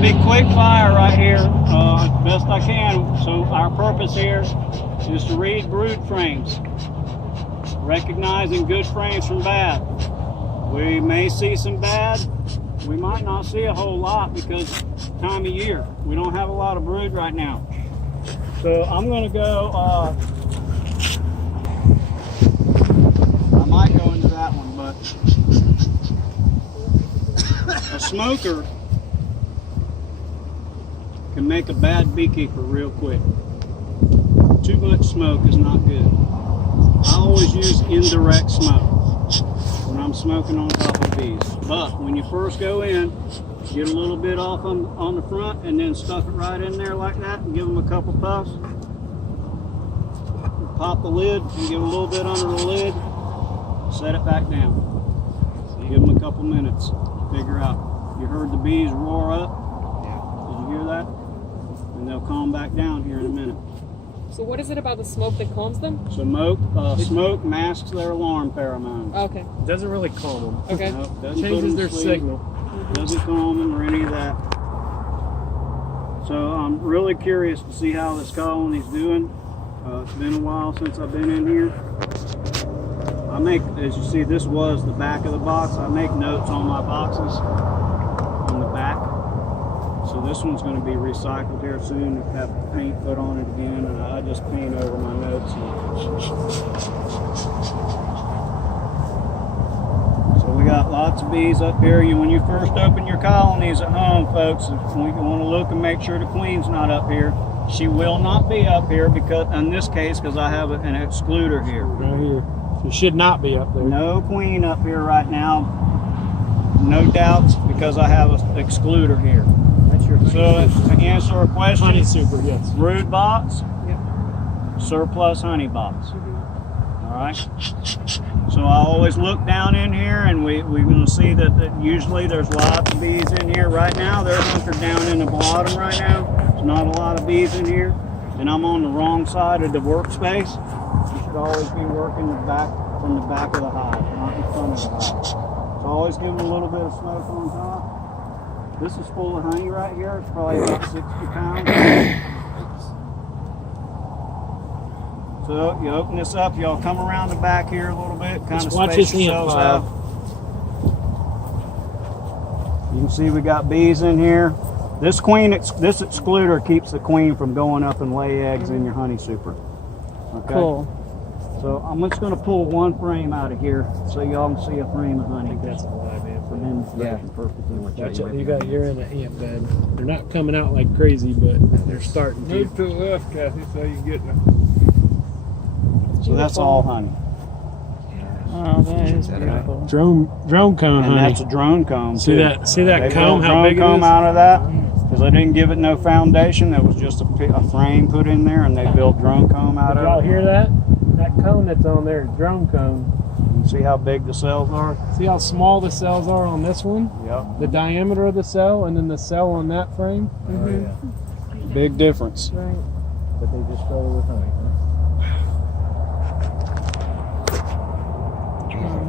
to be quick fire right here, best I can. So our purpose here is to read brood frames, recognizing good frames from bad. We may see some bad. We might not see a whole lot because time of year. We don't have a lot of brood right now. So I'm going to go, I might go into that one, but a smoker can make a bad beekeeper real quick. Too much smoke is not good. I always use indirect smoke when I'm smoking on top of bees. But when you first go in, get a little bit off on the front and then stuff it right in there like that and give them a couple puffs. Pop the lid and give a little bit under the lid. Set it back down. Give them a couple minutes. Figure out. You heard the bees roar up? Did you hear that? And they'll calm back down here in a minute. So what is it about the smoke that calms them? Smoke masks their alarm pheromones. Okay. Doesn't really calm them. Okay. No, doesn't Changes their sleep, signal. Doesn't calm them or any of that. So I'm really curious to see how this colony's doing. It's been a while since I've been in here. I make, as you see, this was the back of the box. I make notes on my boxes on the back. So this one's going to be recycled here soon and have paint put on it again, and I just paint over my notes. So we got lots of bees up here. When you first open your colonies at home, folks, you want to look and make sure the queen's not up here. She will not be up here because, in this case, because I have an excluder here. Right here. She should not be up there. No queen up here right now. No doubts because I have an excluder here. So to answer a question, Honey super, yes. brood box, surplus honey box. All right. So I always look down in here, and we're going to see that usually there's lots of bees in here. Right now, they're hunkered down in the bottom right now. There's not a lot of bees in here, and I'm on the wrong side of the workspace. You should always be working from the back of the hive, not in front of the hive. So always give them a little bit of smoke on top. This is full of honey right here. It's probably about 60 pounds. So you open this up. Y'all come around the back here a little bit. Kind of space yourselves out. You can see we got bees in here. This excluder keeps the queen from going up and lay eggs in your honey super. Okay. Cool. So I'm just going to pull one frame out of here so y'all can see a frame of honey. That's a live amp. For demonstration purposes. You're in an amp bed. They're not coming out like crazy, but they're starting to. Move to the left, Kathy, so you can get the... So that's all honey. Oh, that is beautiful. Drone cone And honey. that's a drone comb. See too. that? See that They comb? built How big it drone comb is? out of that because I didn't give it no foundation. There was just a frame put in there, and they built drone comb out Did of y'all it. hear that? That cone that's on there is drone cone. You see how big the cells are? See how small the cells are on this one? Yep. The diameter of the cell, and then the cell on that frame. Oh, yeah. Big difference. Right. But they just started with honey.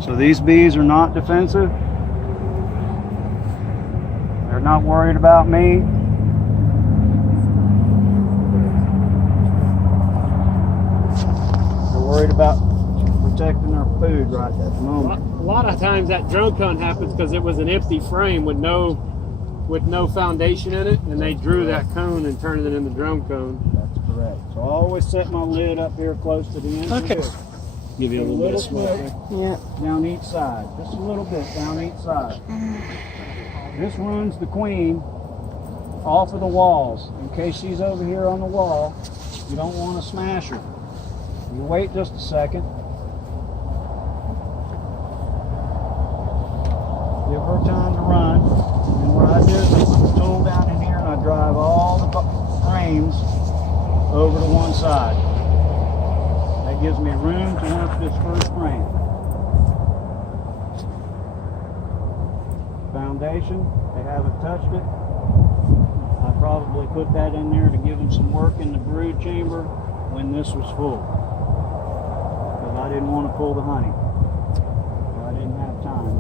So these bees are not defensive. They're not worried about me. They're worried about protecting their food right at the moment. A lot of times that drone cone happens because it was an empty frame with no foundation in it, and they drew that cone and turned it into drone cone. That's correct. So I always set my lid up here close to the end. Okay. Give you a little bit of smoke there. Yeah. Down each side. Just a little bit down each side. This runs the queen off of the walls. In case she's over here on the wall, you don't want to smash her. You wait just a second. Give her time to run. And what I do is I put the tool down in here and I drive all the frames over to one side. That gives me room to work this first frame. Foundation, they haven't touched it. I probably put that in there to give them some work in the brood chamber when this was full. Because I didn't want to pull the honey. I didn't have time.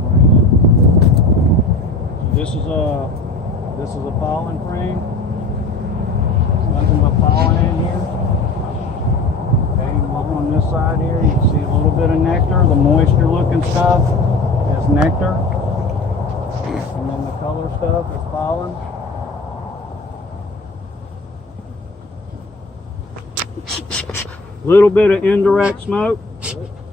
So this is This is a pollen frame. Nothing but pollen in here. Okay, you look on this side here, you can see a little bit of nectar. The moisture looking stuff is nectar. And then the color stuff is pollen. Little bit of indirect smoke.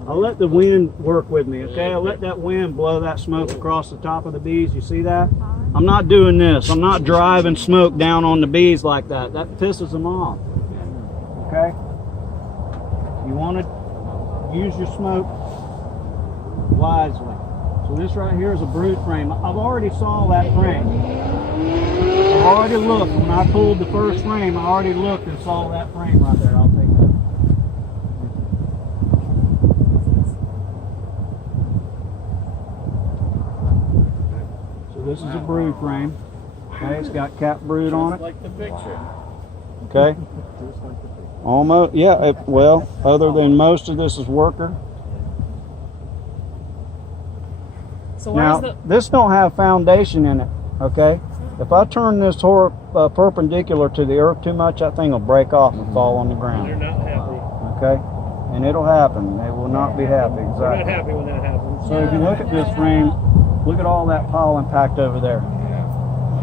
I'll let the wind work with me, okay? I'll let that wind blow that smoke across the top of the bees. You see that? I'm not doing this. I'm not driving smoke down on the bees like that. That pisses them off. Okay? You want to use your smoke wisely. So this right here is a brood frame. I've already saw that frame. I already looked. When I pulled the first frame, I already looked and saw that frame right there. I'll take that. So this is a brood frame. Okay, it's got cap brood on it. Like the picture. Okay. Almost, yeah. Well, other than most of this is worker. So why Now, is the this don't have foundation in it, okay? If I turn this perpendicular to the earth too much, that thing will break off and fall on the They're ground, not happy. okay? And it'll happen. They will not be happy, They're not exactly. happy when that happens. So if you look at this frame, look at all that pollen packed over there.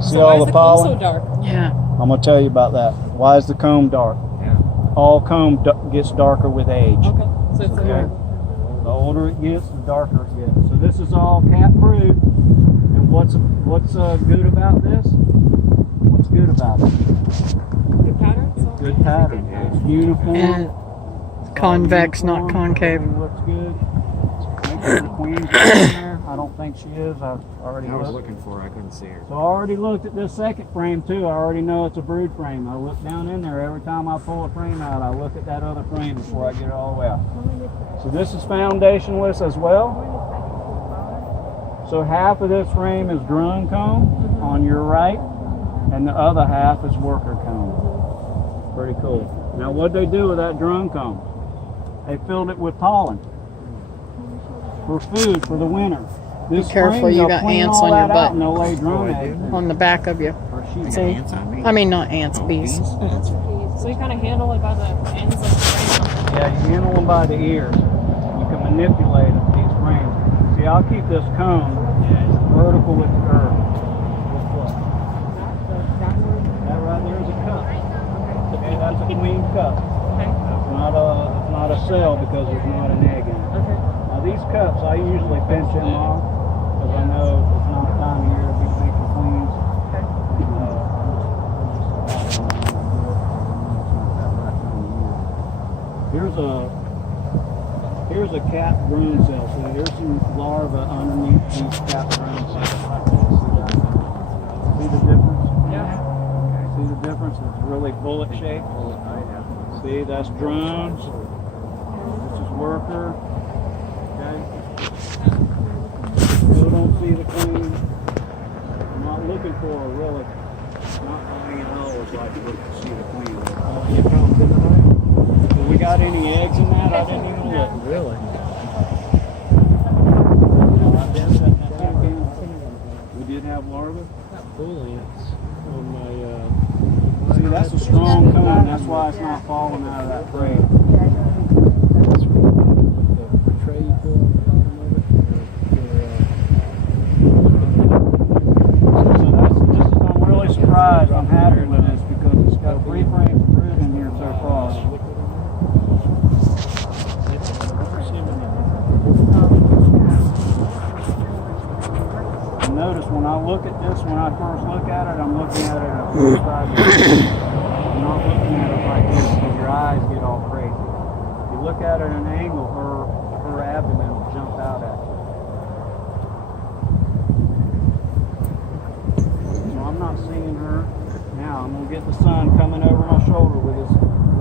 See so why all is the the comb so pollen? dark? Yeah. I'm going to tell you about that. Why is the comb dark? All comb gets darker with age. Okay. So it's Okay. The older it gets, the darker it gets. So this is all cap brood. And what's good about this? What's good about it? good pattern. So Good pattern. It's uniform. And convex, not concave. Everything looks good. Make sure the queen's in there. I don't think she is. I've already I was looked. looking for her. I couldn't see her. So I already looked at this second frame too. I already know it's a brood frame. I look down in there every time I pull a frame out. I look at that other frame before I get it all the way out. So this is foundationless as well. So half of this frame is drone comb on your right, and the other half is worker comb. Pretty cool. Now what they do with that drone comb? They filled it with pollen for food for the winter. This Be careful, spring, you they'll got clean ants all on your that out butt. and they'll lay drone eggs in. On the back of you. Or sheep. See? Ants on me? I mean, not ants, Oh, bees. So you kind of handle it by the ends of the frame. Yeah, you handle them by the ears. You can manipulate them, these frames. See, I'll keep this cone vertical with the earth. That right there is a cup. Okay, that's a queen cup. Okay. It's not a cell because there's not an egg in it. Okay. Now these cups, I usually pinch them off because I know it's not time of year to be making queens. Here's a cap drone cell. So here's some larvae underneath these cap drone cells. See the difference? Yeah. See the difference? It's really bullet shaped. See, that's drones. This is worker. Okay. Still don't see the queen. I'm not looking for her really. Not I always like to look to see the queen. Do we got any eggs in that? I didn't even look. Really? We did have larvae. Cool ants on my See, that's a strong cone. That's why it's not falling out of that frame. tray you pull on the bottom of So I'm really surprised. I'm happy with this because it's got 3 frames of brood in here so far. And notice when I look at this, when I first look at it, I'm looking at it at 45 degrees. I'm not looking at it like this because your eyes get all crazy. If you look at it at an angle, her abdomen will jump out at you. So I'm not seeing her. Now I'm going to get the sun coming over my shoulder with this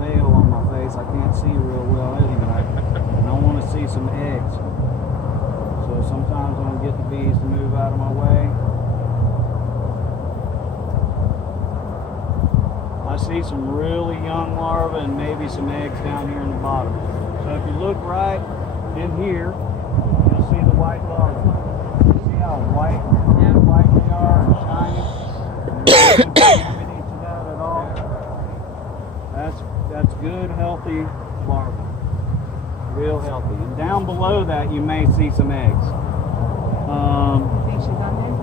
veil on my face. I can't see real well anyway. And I want to see some eggs. So sometimes I'm going to get the bees to move out of my way. I see some really young larvae and maybe some eggs down here in the bottom. So if you look right in here, you'll see the white larvae. See how white they are and shiny? And to that at all. That's good, healthy larva. Real healthy. And down below that, you may see some eggs. Think she's on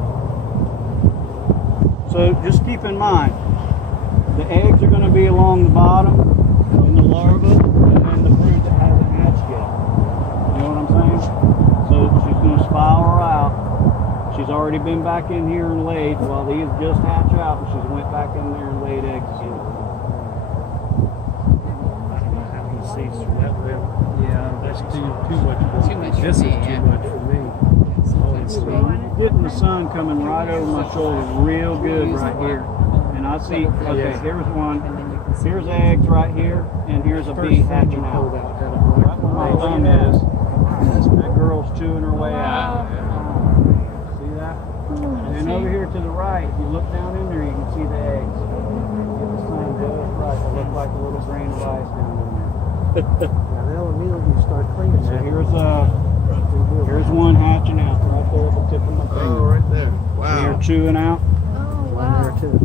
So just keep in mind, the eggs are going to be along the bottom in the larva, and then the brood that hasn't hatched yet. You know what I'm saying? So she's going to spiral her out. She's already been back in here and laid while these just hatch out, and she's went back in there and laid eggs again. I don't know how he sees through that web. Yeah, That's too much for Too much This for is me, too yeah. much for me. getting the sun coming right over my shoulder real good right here. And I see, okay, here's one. Here's eggs right here, and here's a bee hatching out. Right where my thumb is. That girl's chewing her way out. See that? And then over here to the right, if you look down in there, you can see the eggs. Get the sun just right. They look like a little grain of ice down in there. Now they'll immediately start cleaning So that. here's one hatching out right there at the tip of my finger. Oh, right there. They're Wow. chewing out. One there too.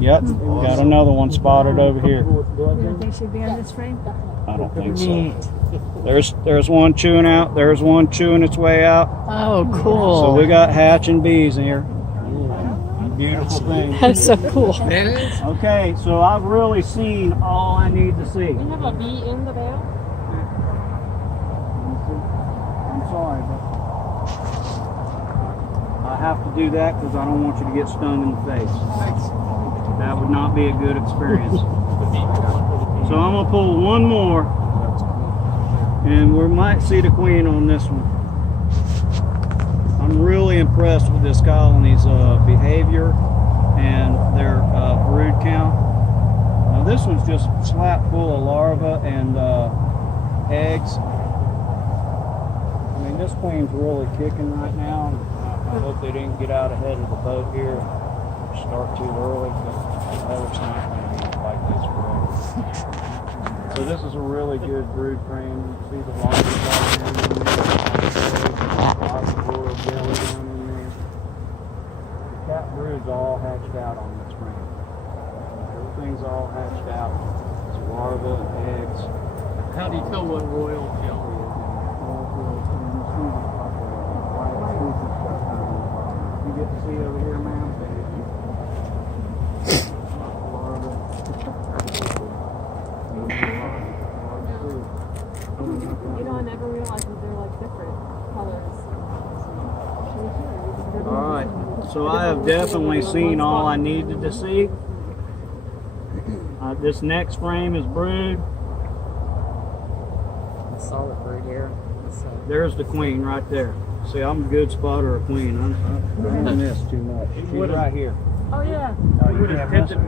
Yep, got another one spotted over here. You don't think she'd be on this frame? I don't think so. There's one chewing out. There's one chewing its way out. Oh, So cool. we got hatching bees here. Beautiful thing. That's so cool. Okay, so I've really seen all I need to see. We have a bee in the bale. I'm sorry, but I have to do that because I don't want you to get stung in the face. That would not be a good experience. So I'm gonna pull one more, and we might see the queen on this one. I'm really impressed with this colony's behavior and their brood count. Now this one's just slap full of larvae and eggs. I mean, this queen's really kicking right now. I hope they didn't get out ahead of the boat here, or start too early, but it's not going to be like this forever. So this is a really good brood frame. You can see the larvae down in there, lots of little jelly down in there. The cat brood's all hatched out on this frame. Everything's all hatched out. It's larvae and eggs. How do you tell what royal jelly is? You get to see over here, ma'am. You know, I never realized that they're like different colors. All right, so I have definitely seen all I needed to see. This next frame is brood. Solid brood here. There's the queen right there. See, I'm a good spotter of queen. I don't miss too much. She's right here. Oh yeah, No, you can't miss her.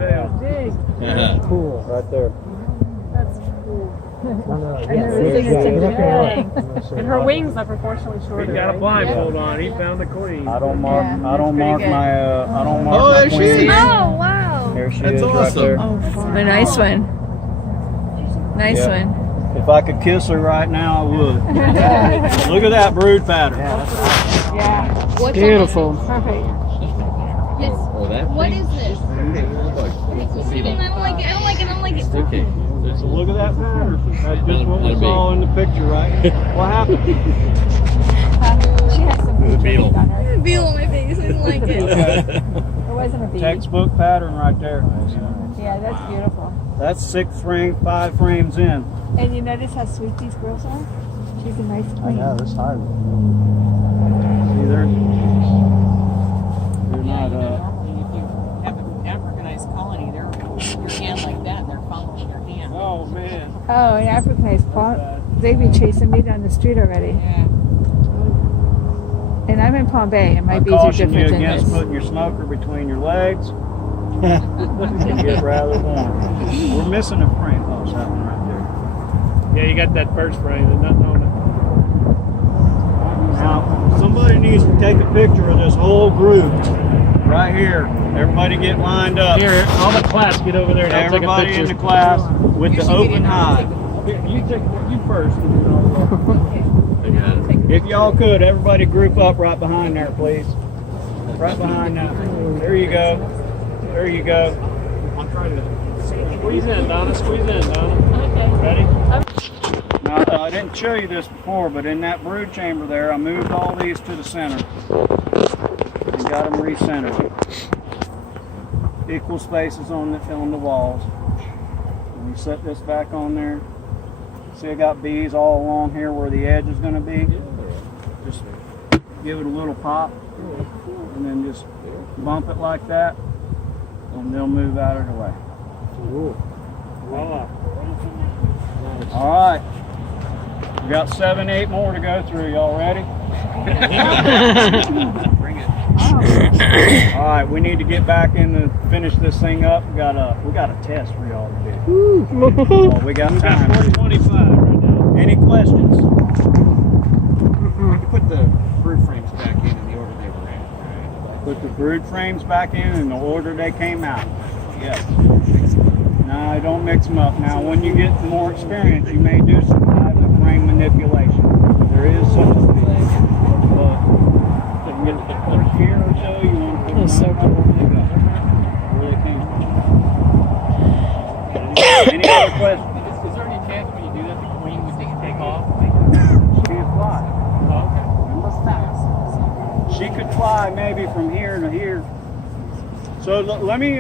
big. Cool. Right there. That's cool. Yeah. And her wings are proportionally shorter. He got a right? blindfold on. He found the queen. I don't mark. Yeah, I don't pretty mark good. my. I don't mark Oh, my there she queen. is. Oh, wow. There she That's is, right awesome. there. Oh, a nice one. Nice Yeah. one. If I could kiss her right now, I would. Look at that brood pattern. Yeah. What's Beautiful. Perfect. What is this? I don't like it. I don't like it. I don't like it. Okay. So look at that pattern. That's just what we saw in the picture, right? What happened? She has some good beetle. on her. Beetle on my face. I don't like it. It wasn't a bee. Textbook pattern right there. Yeah, that's beautiful. That's 5 frames in. And you notice how sweet these girls are? She's a nice queen. this hard. See there? They're not, If you have an Africanized colony, they're your hand like that, and they're following your hand. oh man. Oh, in Africanized they've been chasing me down the street already. Yeah. And I'm in Palm Bay, and my I bees are caution you different than against this. putting your smoker between your legs. You can get rather warm. We're missing a frame. Oh, it's that one right Yeah, you got that first frame. There's nothing on it. there. Now, somebody needs to take a picture of this whole group right here. Everybody get lined up. Here, all the class get over there and I'll take a Everybody picture. in the class with the open hive. Here, you first. If y'all could, everybody group up right behind there, please. Right behind that. There you go. There you go. I'm trying to squeeze in, Donna. Squeeze in, Donna. Okay. Ready? Now, I didn't show you this before, but in that brood chamber there, I moved all these to the center and got them recentered. Equal spaces on the walls. And you set this back on there. See, I got bees all along here where the edge is going to be. Just give it a little pop, and then just bump it like that, and they'll move out of the way. Voila. All right. We got 7, 8 more to go through. Y'all ready? Bring it. All right. We need to get back in to finish this thing up. We got a test for y'all to do. Oh, we got We got time. 425 right now. Any questions? Put the brood frames back in the order they were in. Put the brood frames back in the order they came out. Yes. No, don't mix them up. Now, when you get more experience, you may do some hive and frame manipulation. There is such a thing. But to get the first year or so, you want to put them so right where they go. Where they came from. Any other questions? Is there any chance when you do that the queen would take off? She can't fly. She could fly maybe from here to here. So let me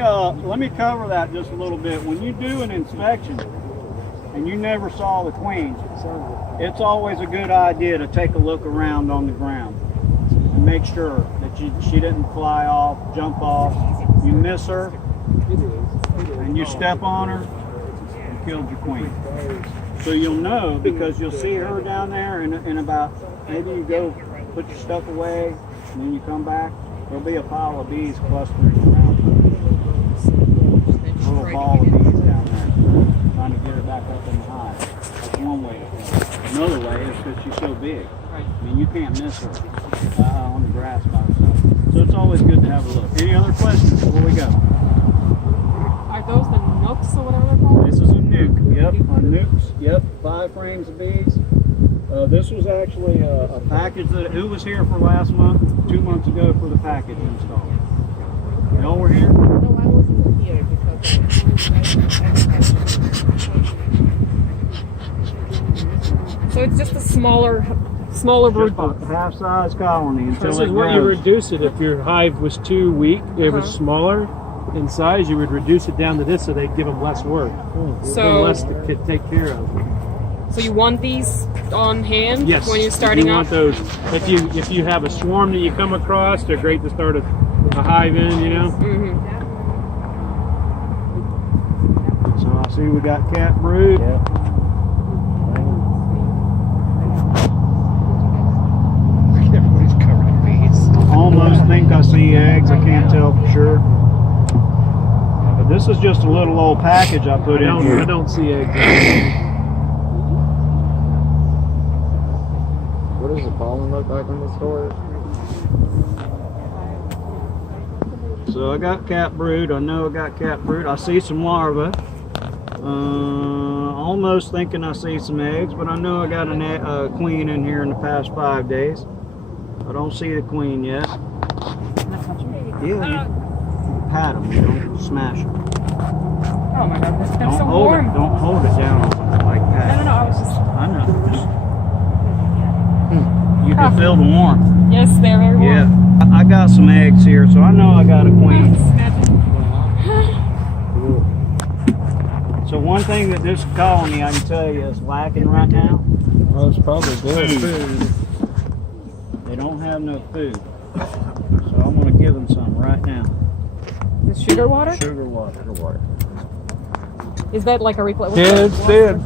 cover that just a little bit. When you do an inspection and you never saw the queen, it's always a good idea to take a look around on the ground and make sure that she didn't fly off, jump off. You miss her and you step on her, you killed your queen. So you'll know because you'll see her down there in about, maybe you go put your stuff away and then you come back, there'll be a pile of bees clustering around her. A little ball of bees down there, trying to get her back up in the hive. That's one way to do it. Another way is because she's so big. I mean, you can't miss her on the grass by herself. So it's always good to have a look. Any other questions before we go? Are those the nooks or whatever they're called? This is a nuke. Yep, a nukes. Yep, 5 frames of bees. This was actually a package that who was here for last month, 2 months ago for the package install. Y'all were here? No, I wasn't here because So it's just a smaller brood Just box. a half-size colony until This it is what you grows. reduce it if your hive was too weak. If it was smaller in size, you would reduce it down to this so they'd give them less work. So- less to take care of. So you want these on hand Yes. when you're starting you up? want those. If you have a swarm that you come across, they're great to start a hive in. You know. Mm-hmm. So I see we got cat brood. Yeah. Everybody's covered in bees. I almost think I see eggs. I can't tell for sure. But this is just a little old package I put in I here. don't see eggs. What does the pollen look like in the store? So I got cat brood. I know I got cat brood. I see some larvae. Almost thinking I see some eggs, but I know I got a queen in here in the past 5 days. I don't see the queen yet. Yeah, you pat them. You don't smash them. Oh my god, they're Don't so hold warm. it. Don't hold it down like that. No, I was just. I know. You can feel the warmth. Yes, they're very warm. Yeah. I got some eggs here, so I know I got a queen. So one thing that this colony, I can tell you, is lacking right now. Well, it's probably good. Food. They don't have no food. So I'm going to give them some right now. The sugar water? Sugar water. Is that like a replacement? Yeah, it's dead.